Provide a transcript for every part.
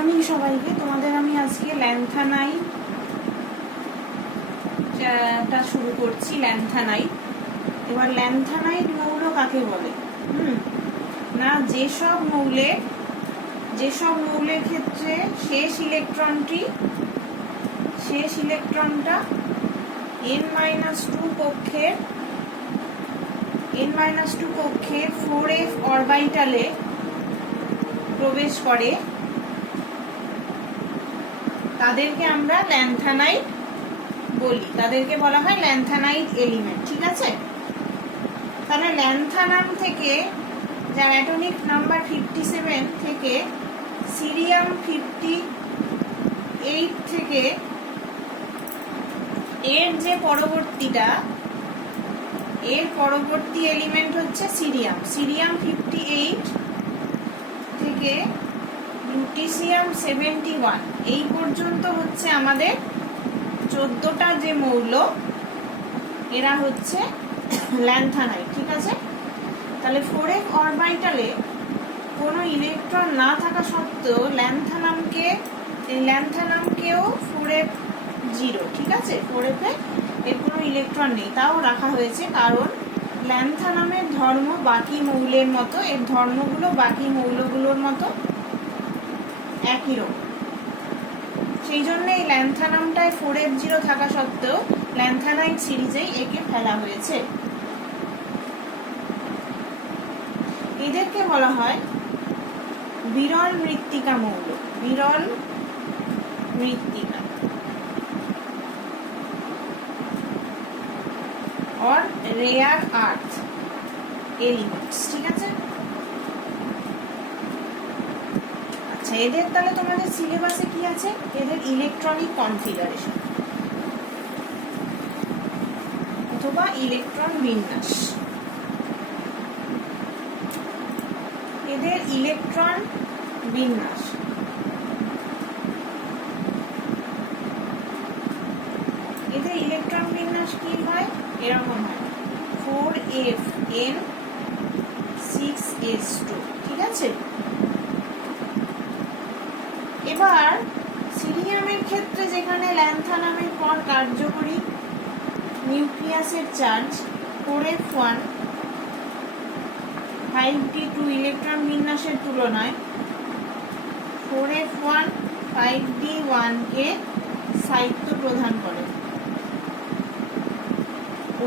Morning সবাইকে। তোমাদের আমি আজকে ল্যান্থানাইটটা শুরু করছি। ল্যান্থানাইট, এবার ল্যান্থানাইট মৌল কাকে বলে? না, যেসব মৌলের ক্ষেত্রে শেষ ইলেকট্রনটা n-2 কক্ষের 4f অরবিটালে প্রবেশ করে তাদেরকে আমরা ল্যান্থানাইট বলি, তাদেরকে বলা হয় ল্যান্থানাইট এলিমেন্ট। ঠিক আছে, তাহলে ল্যান্থানাম থেকে, যার অ্যাটমিক নাম্বার 57 থেকে সিরিয়াম 58 থেকে এর পরবর্তী এলিমেন্ট হচ্ছে সিরিয়াম। 58 থেকে লুটিসিয়াম 71 এই পর্যন্ত হচ্ছে আমাদের 14টা যে মৌল, এরা হচ্ছে ল্যান্থানাইট। ঠিক আছে, তাহলে 4f অরবিটালে কোনো ইলেকট্রন না থাকা সত্ত্বেও ল্যান্থানামকেও 4f0। ঠিক আছে, 4f এর কোনো ইলেকট্রন নেই, তাও রাখা হয়েছে কারণ ল্যান্থানামের ধর্ম বাকি মৌলের মতো, এর ধর্মগুলো বাকি মৌলগুলোর মতো একই রকম। সেই জন্য এই ল্যান্থানামটায় 4f0 থাকা সত্ত্বেও ল্যান্থানাইট সিরিজেই একে ফেলা হয়েছে। এদেরকে বলা হয় বিরল মৃত্তিকা মৌল, বিরল মৃত্তিকা or rare earth elements। ঠিক আছে, আচ্ছা, এদের তাহলে তোমাদের সিলেবাসে কি আছে? এদের ইলেকট্রনিক কনফিগারেশন অথবা ইলেকট্রন বিন্যাস। এদের ইলেকট্রন বিন্যাস কি হয়? এরকম হয় 4FN6S2। ঠিক আছে, এবার সিরিয়ামের ক্ষেত্রে যেখানে ল্যান্থানামের পর কার্যকরী নিউক্লিয়াসের চার্জ 4f1 5d2 ইলেকট্রন বিন্যাসের তুলনায় 4f1 5d1 কে স্থায়িত্ব প্রদান করে।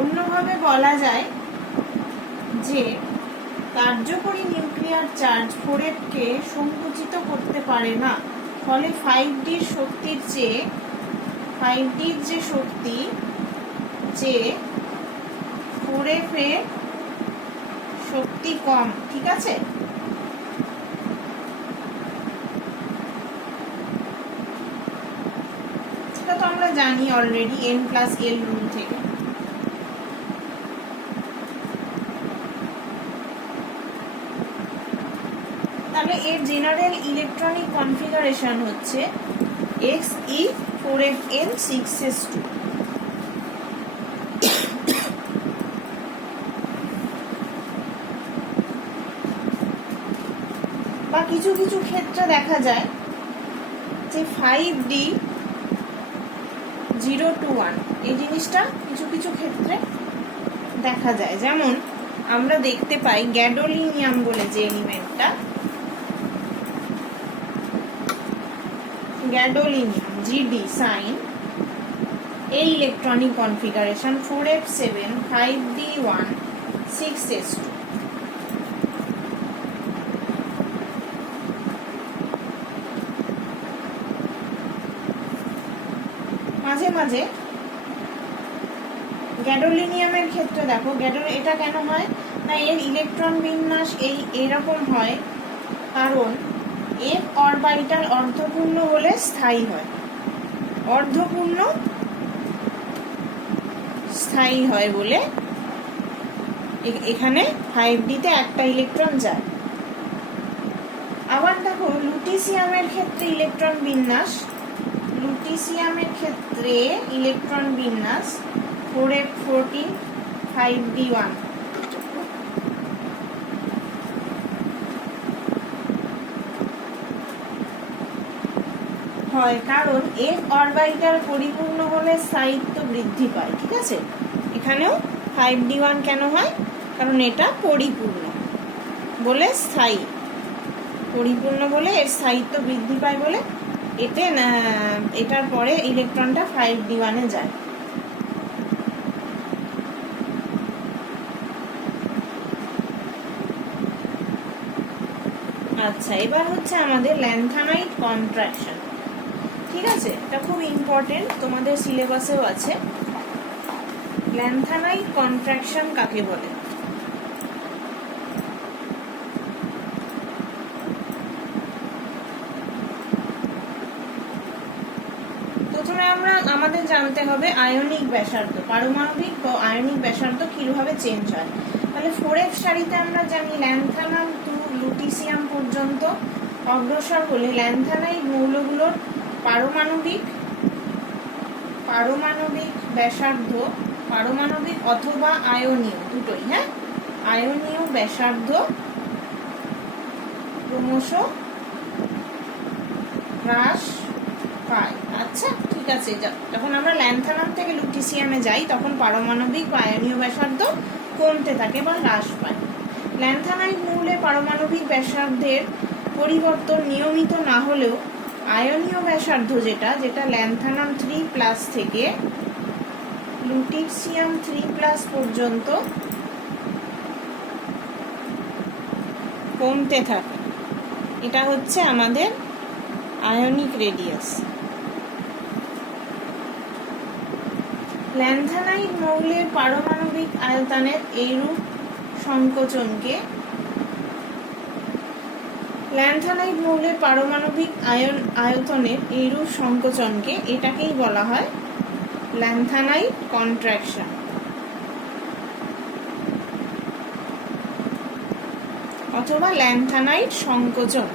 অন্যভাবে বলা যায় যে কার্যকরী নিউক্লিয়ার চার্জ 4f কে সংকুচিত করতে পারে না, ফলে 5d-র শক্তির চেয়ে 5d-র যে শক্তি, যে 4f এর শক্তি কম। ঠিক আছে, সেটা তো আমরা জানি অলরেডি n+l রুল থেকে। তাহলে এর জেনারেল ইলেকট্রনিক কনফিগারেশন হচ্ছে Xe4FN6S2। বা কিছু কিছু ক্ষেত্রে দেখা যায় যে 5d021 এই জিনিসটা কিছু কিছু ক্ষেত্রে দেখা যায়। যেমন আমরা দেখতে পাই গ্যাডোলিনিয়াম বলে যে এলিমেন্টটা, গ্যাডোলিনিয়াম GD সাইন, এই electronic configuration 4f7 5d1 6s2। মাঝে মাঝে গ্যাডোলিনিয়ামের ক্ষেত্রে দেখো, এটা কেন হয় না, এর ইলেকট্রন বিন্যাস এরকম হয় কারণ f অরবিটাল অর্ধপূর্ণ হলে স্থায়ী হয়, অর্ধপূর্ণ স্থায়ী হয় বলে এখানে 5d তে একটা ইলেকট্রন যায়। আবার দেখো লুটিসিয়ামের ক্ষেত্রে ইলেকট্রন বিন্যাস 4f14 5d1। হয় কারণ এফ অরবিটাল পরিপূর্ণ হলে স্থায়িত্ব বৃদ্ধি পায়। ঠিক আছে, এখানেও 5d1 কেন হয়? কারণ এটা পরিপূর্ণ বলে স্থায়ী, পরিপূর্ণ বলে এর স্থায়িত্ব বৃদ্ধি পায় বলে এটার পরে ইলেকট্রনটা 5d1 যায়। আচ্ছা, এবার হচ্ছে আমাদের ল্যান্থানাইট কন্ট্রাকশন। ঠিক আছে, এটা খুব ইম্পর্টেন্ট, তোমাদের সিলেবাসেও আছে। ল্যান্থানাইট কন্ট্রাকশন কাকে বলে? প্রথমে আমাদের জানতে হবে আয়নিক ব্যাসার্ধ, পারমাণবিক আয়নিক ব্যাসার্ধ কিভাবে চেঞ্জ হয়। তাহলে 4f সারিতে আমরা জানি ল্যান্থানাম টু লুটিসিয়াম পর্যন্ত অগ্রসর হলে ল্যান্থানাইট মৌলগুলোর পারমাণবিক ব্যাসার্ধ, পারমাণবিক অথবা আয়নীয় দুটোই, হ্যাঁ, আয়নীয় ব্যাসার্ধ ক্রমশ হ্রাস পায়। আচ্ছা, ঠিক আছে, যখন আমরা ল্যান্থানাম থেকে লুটিসিয়ামে যাই তখন পারমাণবিক বা আয়নীয় ব্যাসার্ধ কমতে থাকে বা হ্রাস পায়। ল্যান্থানাইট মৌলের পারমাণবিক ব্যাসার্ধের পরিবর্তন নিয়মিত না হলেও আয়নীয় ব্যাসার্ধ যেটা ল্যান্থানাম 3+ থেকে লুটিসিয়াম 3+ পর্যন্ত কমতে থাকে। এটা হচ্ছে আমাদের আয়নিক রেডিয়াস। ল্যান্থানাইট মৌলের পারমাণবিক আয়তনের এইরূপ সংকোচনকে এটাকেই বলা হয় ল্যান্থানাইট কন্ট্রাকশন অথবা ল্যান্থানাইট সংকোচন।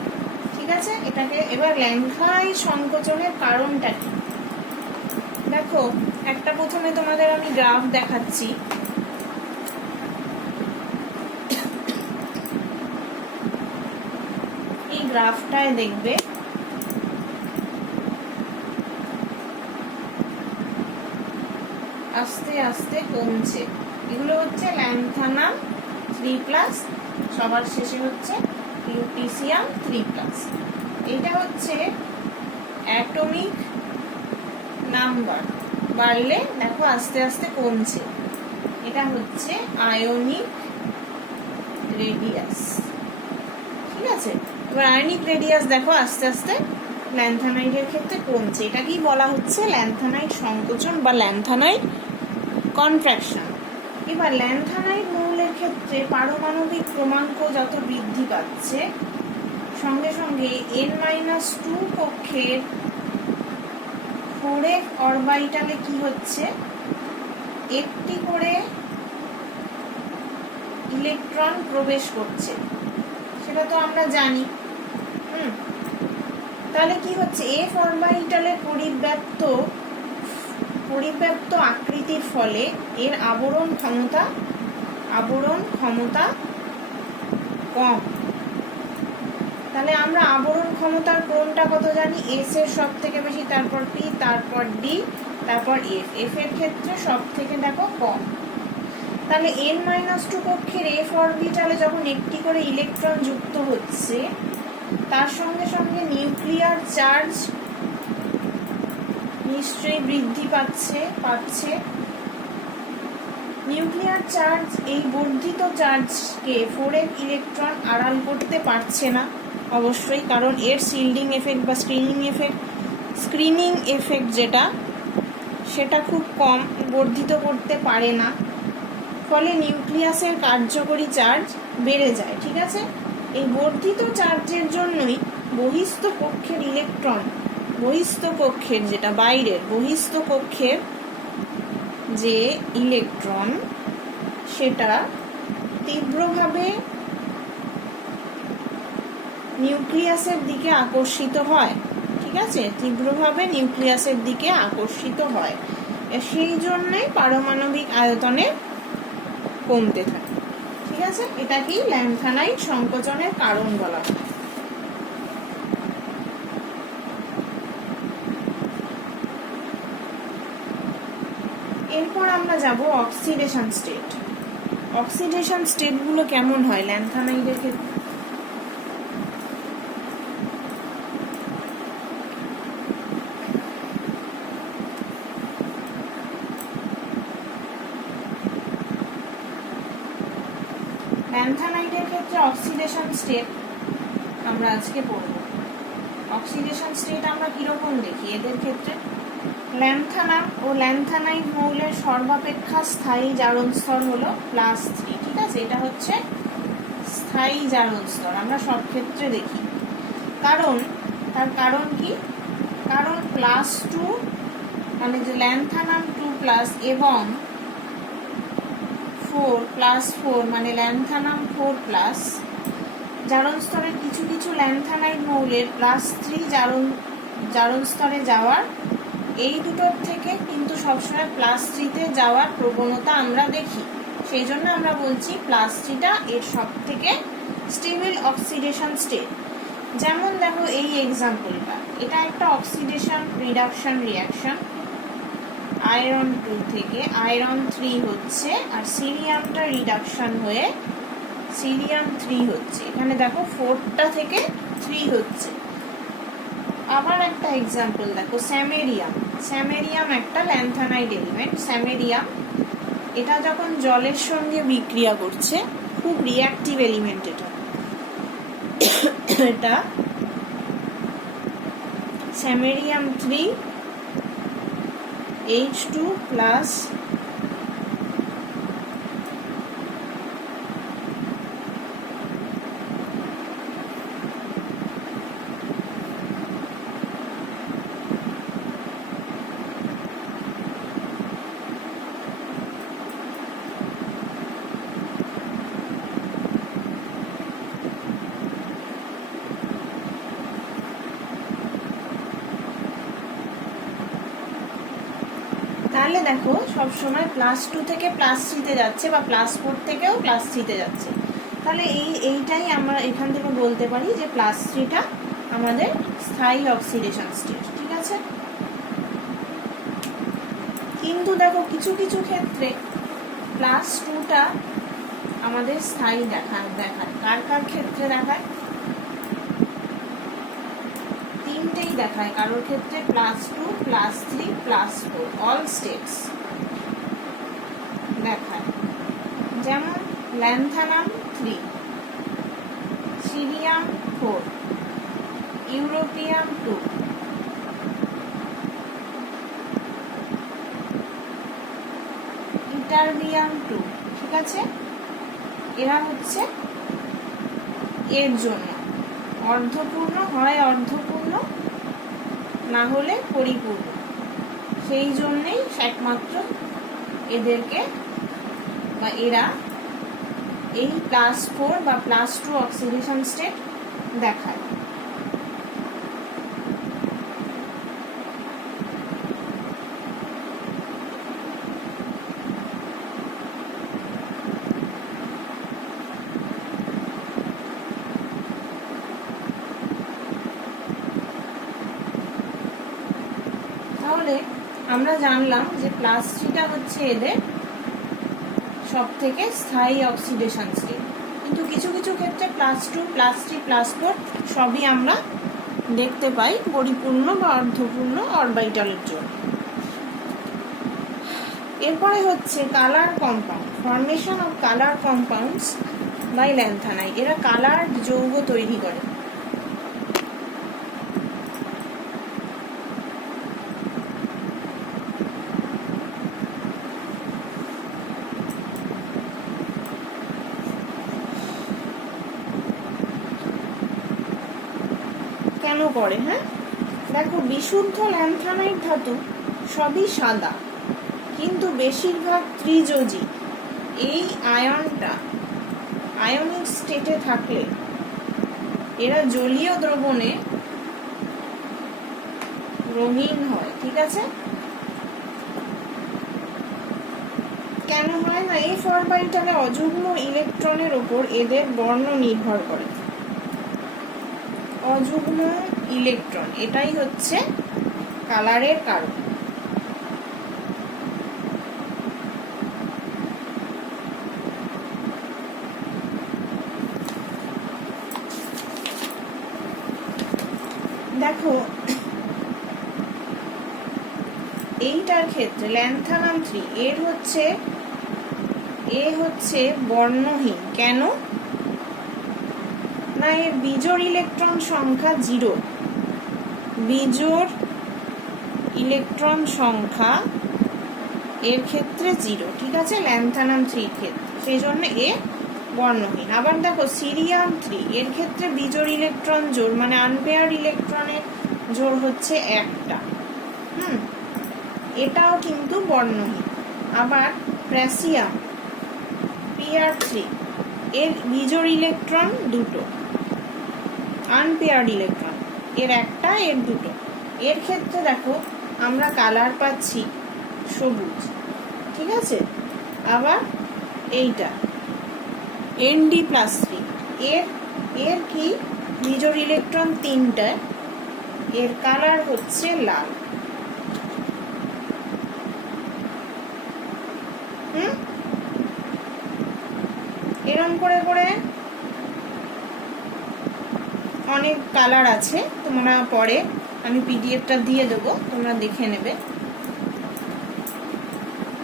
ঠিক আছে, এটাকে এবার ল্যান্থানাইট সংকোচনের কারণটা কি দেখো। একটা প্রথমে তোমাদের আমি গ্রাফ দেখাচ্ছি। এই গ্রাফটায় দেখবে আস্তে আস্তে কমছে। এগুলো হচ্ছে ল্যান্থানাম 3+, সবার শেষে হচ্ছে লুটিসিয়াম 3+। এটা হচ্ছে অ্যাটমিক নাম্বার, বাড়লে দেখো আস্তে আস্তে কমছে। এটা হচ্ছে আয়নিক রেডিয়াস। ঠিক আছে, এবার আয়নিক রেডিয়াস দেখো আস্তে আস্তে ল্যান্থানাইটের ক্ষেত্রে কমছে। এটাকেই বলা হচ্ছে ল্যান্থানাইট সংকোচন বা ল্যান্থানাইট কন্ট্রাকশন। এবার ল্যান্থানাইট মৌলের ক্ষেত্রে পারমাণবিক ক্রমাঙ্ক যত বৃদ্ধি পাচ্ছে সঙ্গে সঙ্গে n-2 কক্ষের 4f অরবিটালে কি হচ্ছে, একটি করে ইলেকট্রন প্রবেশ করছে, সেটা তো আমরা জানি। তাহলে কি হচ্ছে, এফ অরবিটালের পরিব্যাপ্ত আকৃতির ফলে এর আবরণ ক্ষমতা কম। তাহলে আমরা আবরণ ক্ষমতার ক্রমটা কত জানি, এস এর সব থেকে বেশি, তারপর পি, তারপর ডি, তারপর এফ এর ক্ষেত্রে সব থেকে দেখো কম। তাহলে n-2 কক্ষের এফ অরবিটালে যখন একটি করে ইলেকট্রন যুক্ত হচ্ছে তার সঙ্গে সঙ্গে নিউক্লিয়ার চার্জ নিশ্চয়ই বৃদ্ধি পাচ্ছে। নিউক্লিয়ার চার্জ এই বর্ধিত চার্জকে 4f ইলেকট্রন আড়াল করতে পারছে না অবশ্যই, কারণ এর শিল্ডিং এফেক্ট বা স্ক্রিনিং এফেক্ট সেটা খুব কম, বর্ধিত করতে পারে না। ফলে নিউক্লিয়াসের কার্যকরী চার্জ বেড়ে যায়। ঠিক আছে, এই বর্ধিত চার্জের জন্যই বহিস্থ কক্ষের ইলেকট্রন, বহিস্থ কক্ষের যে ইলেকট্রন সেটা তীব্রভাবে নিউক্লিয়াসের দিকে আকর্ষিত হয়। ঠিক আছে, তীব্রভাবে নিউক্লিয়াসের দিকে আকর্ষিত হয়, সেই জন্যই পারমাণবিক আয়তনে কমতে থাকে। ঠিক আছে, এটাকেই ল্যান্থানাইট সংকোচনের কারণ বলা হয়। যাব অক্সিডেশন স্টেট। অক্সিডেশন স্টেটগুলো কেমন হয় ল্যান্থানাইডের ক্ষেত্রে? ল্যান্থানাইডের ক্ষেত্রে অক্সিডেশন স্টেট আমরা আজকে পড়ব। অক্সিডেশন স্টেট আমরা কিরকম দেখি এদের ক্ষেত্রে? ল্যান্থানাম ও ল্যান্থানাইড মৌলের সর্বাপেক্ষা স্থায়ী জারণ স্তর হলো +3। ঠিক আছে, এটা হচ্ছে স্থায়ী জারণ স্তর, আমরা সব ক্ষেত্রে দেখি। তার কারণ কি? কারণ +2 মানে যে ল্যান্থানাম 2+ এবং 4+4 মানে ল্যান্থানাম 4+, জারণ স্তরের কিছু কিছু ল্যান্থানাইড মৌলের +3 জারণ স্তরে যাওয়ার, এই দুটোর থেকে কিন্তু সবসময় +3-তে যাওয়ার প্রবণতা আমরা দেখি। সেই জন্য আমরা বলছি +3টা এর সব থেকে স্টেবল অক্সিডেশন স্টেট। যেমন দেখো এই এক্সাম্পলটা, এটা একটা অক্সিডেশন রিডাকশন রিয়াকশন। আয়রন 2 থেকে আয়রন 3 হচ্ছে, আর সিরিয়ামটা রিডাকশন হয়ে সিরিয়াম 3 হচ্ছে। এখানে দেখো 4টা থেকে 3 হচ্ছে। আবার একটা এক্সাম্পল দেখো, স্যামেরিয়াম। স্যামেরিয়াম একটা ল্যান্থানাইড এলিমেন্ট। স্যামেরিয়াম এটা যখন জলের সঙ্গে বিক্রিয়া করছে, খুব রিঅ্যাক্টিভ এলিমেন্ট এটা। এটা স্যামেরিয়াম 3 H2+ তাহলে দেখো সবসময় +2 থেকে +3-তে যাচ্ছে বা +4 থেকেও +3-তে যাচ্ছে। তাহলে এইটাই আমরা এখান থেকে বলতে পারি যে +3টা আমাদের স্থায়ী অক্সিডেশন স্টেট। ঠিক আছে, কিন্তু দেখো কিছু কিছু ক্ষেত্রে +2টা আমাদের স্থায়ী দেখায়। কার কার ক্ষেত্রে দেখায়? তিনটেই দেখায়। কারোর ক্ষেত্রে +2, +3, +4 অল স্টেটস দেখায়। যেমন ল্যান্থানাম 3, সিরিয়াম 4, ইউরোপিয়াম 2, ইটারবিয়াম 2। ঠিক আছে, এরা হচ্ছে এর জন্য অর্ধপূর্ণ, হয় অর্ধপূর্ণ না হলে পরিপূর্ণ। সেই জন্যেই একমাত্র এদেরকে বা এরা এই +4 বা +2 অক্সিডেশন স্টেট দেখায়। তাহলে আমরা জানলাম যে +3টা হচ্ছে এদের সব থেকে স্থায়ী অক্সিডেশন স্টেট। কিন্তু কিছু কিছু ক্ষেত্রে +2, +3, +4 সবই আমরা দেখতে পাই পরিপূর্ণ বা অর্ধপূর্ণ অরবিটালের জন্য। এরপরে হচ্ছে colour compound, formation of colour compounds by lanthanide. এরা কালার যৌগ তৈরি করে। কেন করে? হ্যাঁ দেখো, বিশুদ্ধ ল্যান্থানাইড ধাতু সবই সাদা, কিন্তু বেশিরভাগ ত্রিযোজী। এই আয়নটা আয়নিক স্টেটে থাকলে এরা জলীয় দ্রবণে রঙিন হয়। ঠিক আছে, কেন হয় না? এই অরবিটালে অযুগ্ম ইলেকট্রনের উপর এদের বর্ণ নির্ভর করে। অযুগ্ম ইলেকট্রন, এটাই হচ্ছে কালারের কারণ। দেখো এইটার ক্ষেত্রে ল্যান্থানাম 3 এর হচ্ছে বর্ণহীন। কেন না, এর বিজোড় ইলেকট্রন সংখ্যা 0, বিজোড় ইলেকট্রন সংখ্যা এর ক্ষেত্রে 0, ঠিক আছে, ল্যান্থানাম 3 ক্ষেত্রে, সেই জন্য এ বর্ণহীন। আবার দেখো সিরিয়াম 3 এর ক্ষেত্রে বিজোড় ইলেকট্রন জোড় মানে আনপেয়ার্ড ইলেকট্রনের জোড় হচ্ছে একটা, এটাও কিন্তু বর্ণহীন। আবার প্র্যাসিয়াম PR3 এর বিজোড় ইলেকট্রন দুটো, আনপেয়ার্ড ইলেকট্রন, এর একটা এর দুটো, এর ক্ষেত্রে দেখো আমরা কালার পাচ্ছি সবুজ, ঠিক আছে। আবার এইটা ND+3 এর কি বিজোড় ইলেকট্রন 3টা, এর কালার হচ্ছে লাল। এরকম করে করে অনেক কালার আছে, তোমরা পরে আমি পিডিএফটা দিয়ে দেবো, তোমরা দেখে নেবে।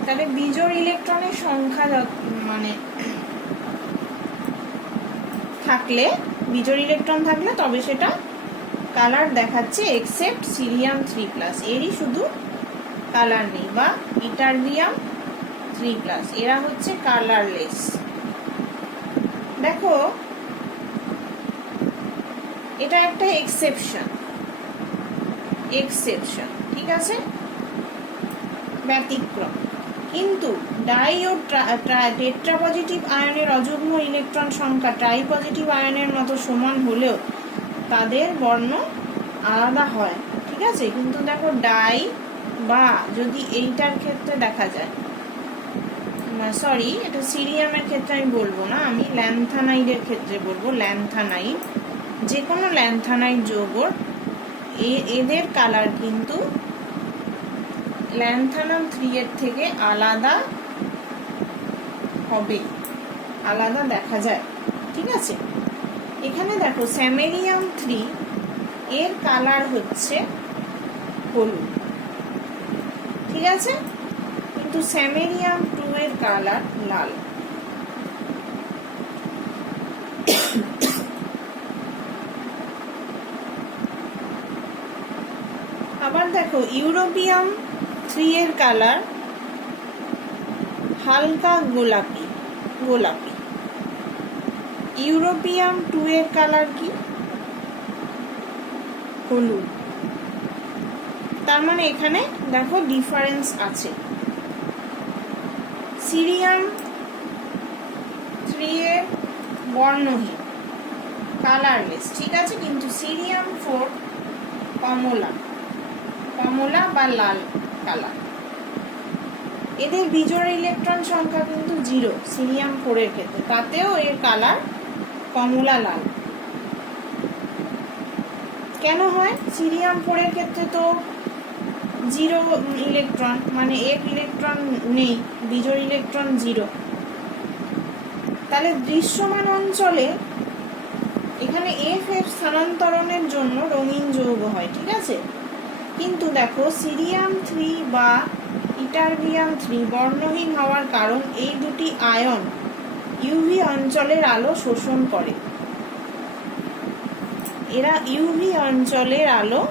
তাহলে বিজোড় ইলেকট্রনের সংখ্যা মানে থাকলে, বিজোড় ইলেকট্রন থাকলে তবে সেটা কালার দেখাচ্ছে, এক্সেপ্ট সিরিয়াম 3+, এরই শুধু কালার নেই, বা ইটারবিয়াম 3+, এরা হচ্ছে কালারলেস। দেখো এটা একটা এক্সেপশন, ঠিক আছে, ব্যতিক্রম। কিন্তু ডাই ও টেট্রা পজিটিভ আয়নের অযুগ্ম ইলেকট্রন সংখ্যা ট্রাই পজিটিভ আয়নের মতো সমান হলেও তাদের বর্ণ আলাদা হয়, ঠিক আছে। কিন্তু দেখো ডাই বা যদি এইটার ক্ষেত্রে দেখা যায়, সরি এটা সিরিয়ামের ক্ষেত্রে আমি বলবো না, আমি ল্যান্থানাইডের ক্ষেত্রে বলবো, ল্যান্থানাইড, যে কোনো ল্যান্থানাইড যৌগর এদের কালার কিন্তু ল্যান্থানাম 3 এর থেকে আলাদা হবে, আলাদা দেখা যায়, ঠিক আছে। এখানে দেখো স্যামেরিয়াম 3 এর কালার হচ্ছে হলুদ, ঠিক আছে, কিন্তু স্যামেরিয়াম 2 এর কালার লাল। আবার দেখো ইউরোপিয়াম 3 এর কালার হালকা গোলাপি, ইউরোপিয়াম 2 এর কালার কি হলুদ। তার মানে এখানে দেখো ডিফারেন্স আছে। সিরিয়াম 3 এর বর্ণহীন, কালারলেস, ঠিক আছে, কিন্তু সিরিয়াম 4 কমলা বা লাল কালার। এদের বিজোড় ইলেকট্রন সংখ্যা কিন্তু 0 সিরিয়াম 4 এর ক্ষেত্রে, তাতেও এর কালার কমলা লাল। কেন হয়? সিরিয়াম 4 এর ক্ষেত্রে তো 0 ইলেকট্রন, মানে এক ইলেকট্রন নেই, বিজোড় ইলেকট্রন 0। তাহলে দৃশ্যমান অঞ্চলে এখানে FF স্থানান্তরণের জন্য রঙিন যৌগ হয়, ঠিক আছে। কিন্তু দেখো সিরিয়াম 3 বা ইটারবিয়াম 3 বর্ণহীন হওয়ার কারণ এই দুটি আয়ন ইউভি অঞ্চলের আলো শোষণ করে, এরা ইউভি অঞ্চলের আলো,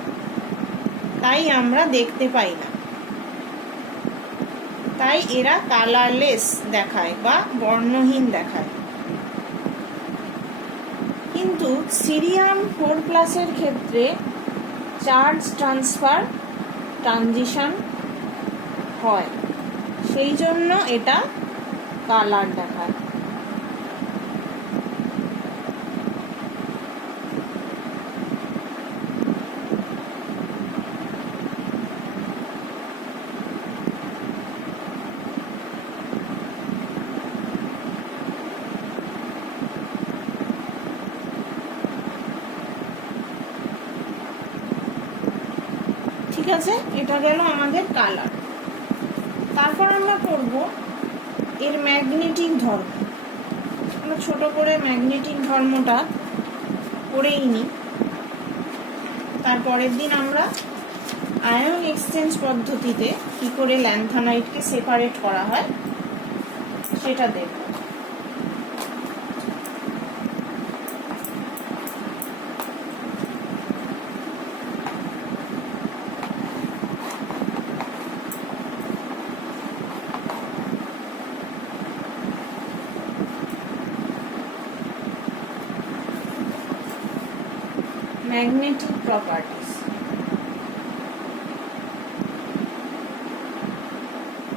তাই আমরা দেখতে পাই না, তাই এরা কালারলেস দেখায় বা বর্ণহীন দেখায়। কিন্তু সিরিয়াম 4+ এর ক্ষেত্রে চার্জ ট্রান্সফার ট্রানজিশন হয়, সেই জন্য এটা কালার দেখায়। ঠিক আছে, এটা গেল আমাদের কালার। তারপর আমরা করব এর ম্যাগনেটিক ধর্ম। আমরা ছোট করে ম্যাগনেটিক ধর্মটা করেই নিই। তারপরের দিন আমরা আয়ন এক্সচেঞ্জ পদ্ধতিতে কি করে ল্যান্থানাইটকে সেপারেট করা হয় সেটা দেখব। ম্যাগনেটিক প্রপার্টিজ,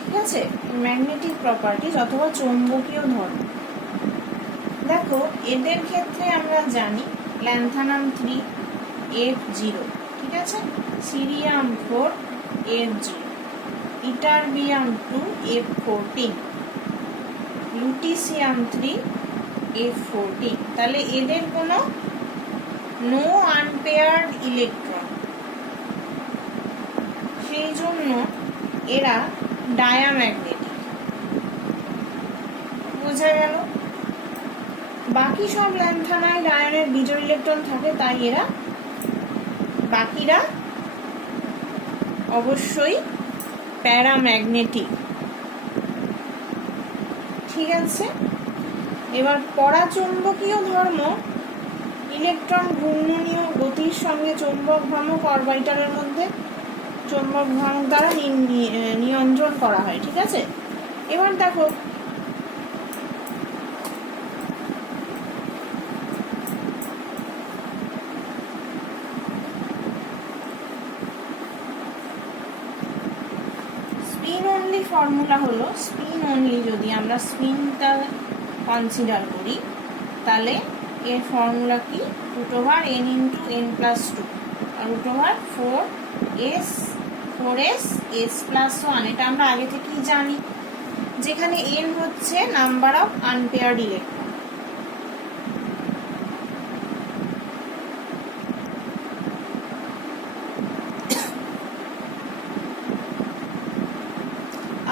ঠিক আছে, ম্যাগনেটিক প্রপার্টিজ অথবা চৌম্বকীয় ধর্ম। দেখো এদের ক্ষেত্রে আমরা জানি ল্যান্থানাম 3 F0, ঠিক আছে, cerium 4 F0, ytterbium 2 F14, লুটিসিয়াম 3 F14। তাহলে এদের কোনো নো আনপেয়ার্ড ইলেকট্রন, সেই জন্য এরা ডায়াম্যাগনেটিক। বোঝা গেল? বাকি সব ল্যান্থানাইড আয়নের বিজোড় ইলেকট্রন থাকে, তাই এরা বাকিরা অবশ্যই প্যারাম্যাগনেটিক, ঠিক আছে। এবার পরাচৌম্বকীয় ধর্ম, ইলেকট্রন ঘূর্ণনীয় গতির সঙ্গে চৌম্বক ভ্রামক অরবিটালের মধ্যে চৌম্বক ভ্রামক দ্বারা নিয়ন্ত্রণ করা হয়, ঠিক আছে। এবার দেখো স্পিন অনলি ফর্মুলা হলো, স্পিন অনলি যদি আমরা স্পিনটা কনসিডার করি তাহলে এর ফর্মুলা কি, √n × n+2 আর √4s s+1। এটা আমরা আগে থেকেই জানি, যেখানে n হচ্ছে নাম্বার অফ আনপেয়ার্ড ইলেকট্রন।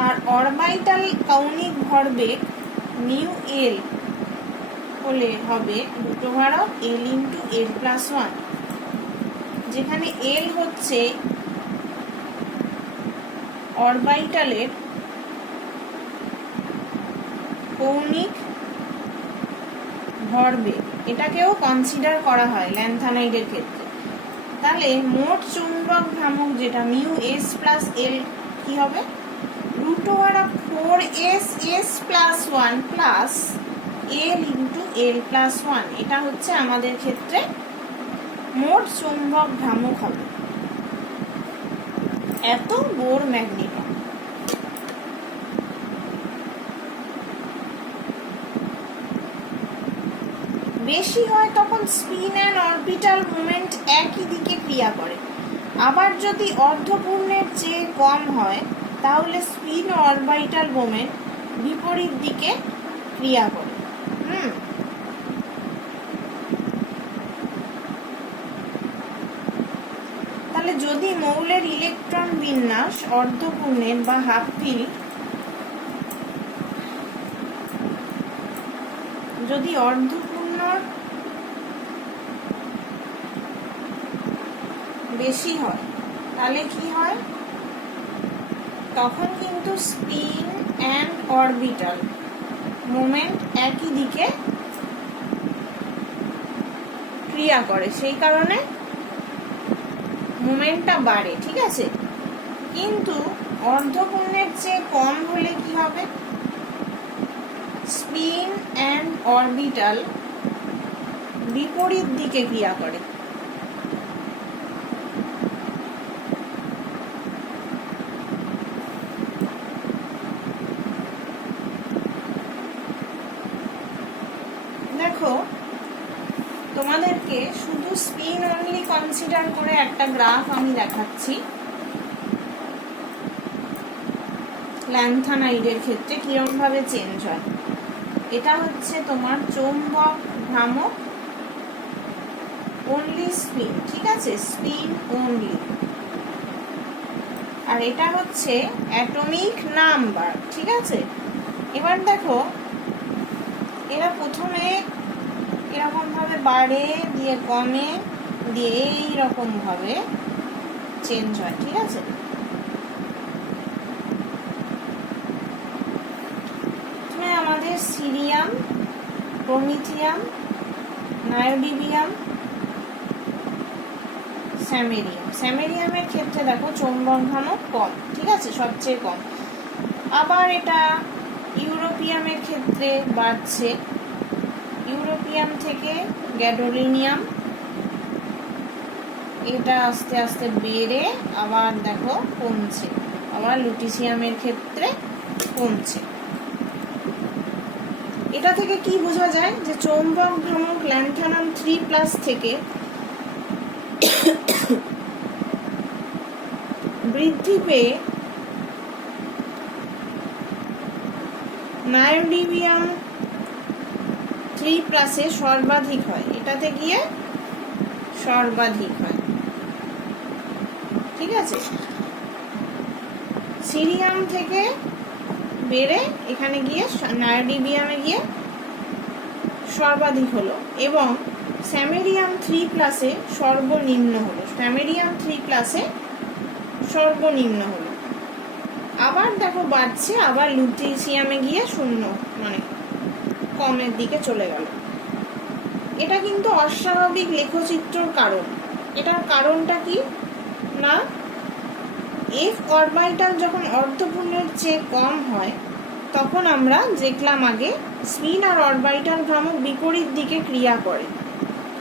আর অরবিটাল কৌণিক ভরবেগ μL হলে হবে √L × l+1, যেখানে L হচ্ছে অরবিটালের কৌণিক ভরবেগ, এটাকেও কনসিডার করা হয় ল্যান্থানাইডের ক্ষেত্রে। তাহলে মোট চুম্বক ভ্রামক যেটা μs+L কি হবে, √4s s+1 L × l+1। এটা হচ্ছে আমাদের ক্ষেত্রে মোট চুম্বক ভ্রামক হবে। এত বোর ম্যাগনেটন। বেশি হয় তখন স্পিন অ্যান্ড অরবিটাল মোমেন্ট একই দিকে ক্রিয়া করে। আবার যদি অর্ধপূর্ণের চেয়ে কম হয় তাহলে স্পিন ও অরবিটাল মোমেন্ট বিপরীত দিকে ক্রিয়া করে। তাহলে যদি মৌলের ইলেকট্রন বিন্যাস অর্ধপূর্ণের বা হাফ ফিল্ড, যদি অর্ধপূর্ণর বেশি হয় তাহলে কি হয়, তখন কিন্তু স্পিন অ্যান্ড অরবিটাল মোমেন্ট একই দিকে ক্রিয়া করে, সেই কারণে মোমেন্টটা বাড়ে, ঠিক আছে। কিন্তু অর্ধপূর্ণের চেয়ে কম হলে কি হবে, স্পিন অ্যান্ড অরবিটাল বিপরীত দিকে ক্রিয়া করে। দেখো তোমাদেরকে শুধু স্পিন অনলি কনসিডার করে একটা গ্রাফ আমি দেখাচ্ছি ল্যান্থানাইডের ক্ষেত্রে কিরকম ভাবে চেঞ্জ হয়। এটা হচ্ছে তোমার চৌম্বক ভ্রামক অনলি স্পিন, ঠিক আছে, স্পিন অনলি। আর এটা হচ্ছে অ্যাটমিক নাম্বার, ঠিক আছে। এবার দেখো এরা প্রথমে এরকম ভাবে বাড়ে দিয়ে কমে দিয়ে এইরকম ভাবে চেঞ্জ হয়, ঠিক আছে? আমাদের সিরিয়াম, প্রমিথিয়াম, নায়োডিবিয়াম, স্যামেরিয়াম। স্যামেরিয়ামের ক্ষেত্রে দেখো চৌম্বক ভ্রামক কম, ঠিক আছে, সবচেয়ে কম। আবার এটা ইউরোপিয়ামের ক্ষেত্রে বাড়ছে, ইউরোপিয়াম থেকে গ্যাডোলিনিয়াম, এটা আস্তে আস্তে বেড়ে আবার দেখো কমছে, আবার লুটিসিয়ামের ক্ষেত্রে কমছে। এটা থেকে কি বোঝা যায় যে চৌম্বক ভ্রামক ল্যান্থানাম 3+ থেকে বৃদ্ধি পেয়ে নায়োডিবিয়াম 3+ সর্বাধিক হয়, এটাতে গিয়ে সর্বাধিক হয়, ঠিক আছে? সিরিয়াম থেকে বেড়ে এখানে গিয়ে নায়োডিবিয়ামে গিয়ে সর্বাধিক হলো, এবং স্যামেরিয়াম 3+ সর্বনিম্ন হলো, স্যামেরিয়াম 3+ সর্বনিম্ন হলো। আবার দেখো বাড়ছে, আবার লুটিসিয়ামে গিয়ে শূন্য, মানে কমের দিকে চলে গেল। এটা কিন্তু অস্বাভাবিক লেখচিত্রর কারণ। এটার কারণটা কি না, এফ অরবিটাল যখন অর্ধপূর্ণের চেয়ে কম হয় তখন আমরা দেখলাম আগে স্পিন আর অরবিটাল ভ্রামক বিপরীত দিকে ক্রিয়া করে,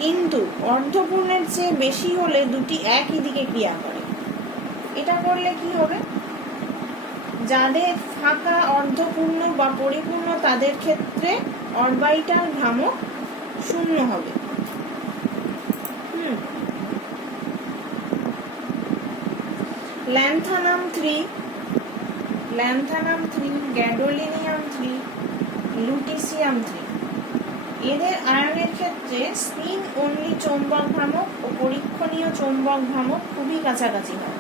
কিন্তু অর্ধপূর্ণের চেয়ে বেশি হলে দুটি একই দিকে ক্রিয়া করে। এটা করলে কি হবে, যাদের ফাঁকা অর্ধপূর্ণ বা পরিপূর্ণ তাদের ক্ষেত্রে অরবিটাল ভ্রামক শূন্য হবে। ল্যান্থানাম 3, গ্যাডোলিনিয়াম 3, লুটিসিয়াম 3, এদের আয়নের ক্ষেত্রে স্পিন অনলি চৌম্বক ভ্রামক ও পরীক্ষণীয় চৌম্বক ভ্রামক খুবই কাছাকাছি হয়।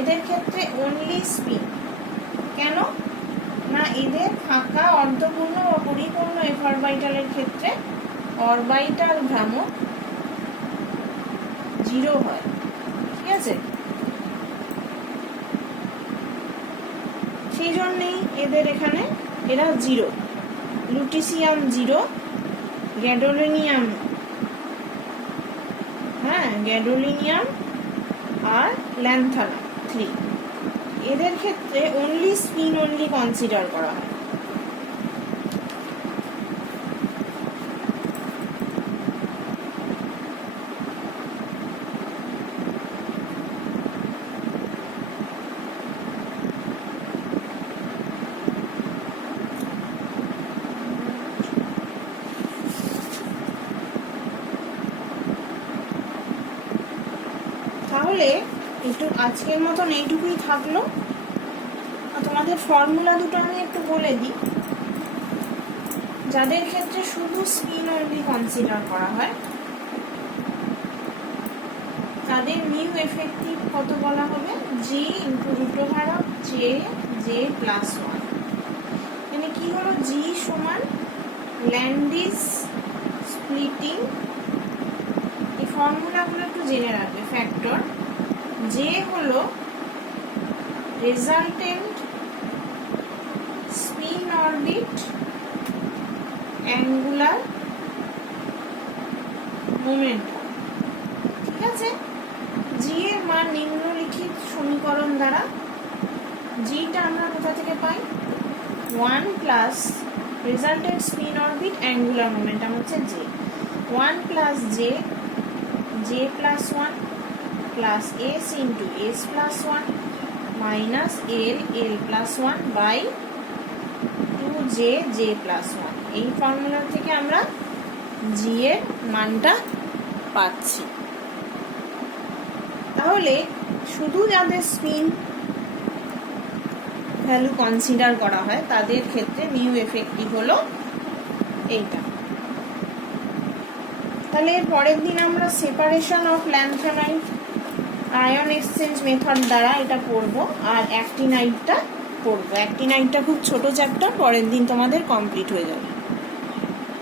এদের ক্ষেত্রে অনলি স্পিন, কেন না এদের ফাঁকা অর্ধপূর্ণ ও পরিপূর্ণ এফ অরবিটালের ক্ষেত্রে অরবিটাল ভ্রামক 0 হয়, ঠিক আছে? সেই জন্যেই এদের এখানে এরা 0, লুটিসিয়াম 0, গ্যাডোলিনিয়াম, গ্যাডোলিনিয়াম আর ল্যান্থানাম 3, এদের ক্ষেত্রে অনলি স্পিন অনলি কনসিডার করা হয়। তাহলে একটু আজকের মতন এইটুকুই থাকলো। তোমাদের ফর্মুলা দুটো আমি একটু বলে দিই। যাদের ক্ষেত্রে শুধু স্পিন অনলি কনসিডার করা হয় তাদের মিউ এফেক্টিভ কত বলা হবে, জি ইন্টু √(J) J+1। মানে কি হলো, জি সমান ল্যান্ডিস স্প্লিটিং, এই ফর্মুলাগুলো একটু জেনে রাখবে। ফ্যাক্টর জে হলো resultant spin orbit angular momentum, ঠিক আছে? জি এর মান নিম্নলিখিত সমীকরণ দ্বারা, জিটা আমরা কোথা থেকে পাই, 1 + resultant spin orbit angular momentum হচ্ছে J, 1 + J+1 plus S into S+1 minus L+1 by 2J J+1। এই ফর্মুলা থেকে আমরা জি এর মানটা পাচ্ছি। তাহলে শুধু যাদের স্পিন ভ্যালু কনসিডার করা হয় তাদের ক্ষেত্রে মিউ এফেক্টিভ হলো এইটা। তাহলে এর পরের দিন আমরা separation of lanthanide ion exchange method দ্বারা এটা পড়বো, আর অ্যাক্টিনাইটটা পড়বো। অ্যাক্টিনাইটটা খুব ছোট চ্যাপ্টার, পরের দিন তোমাদের কমপ্লিট হয়ে যাবে।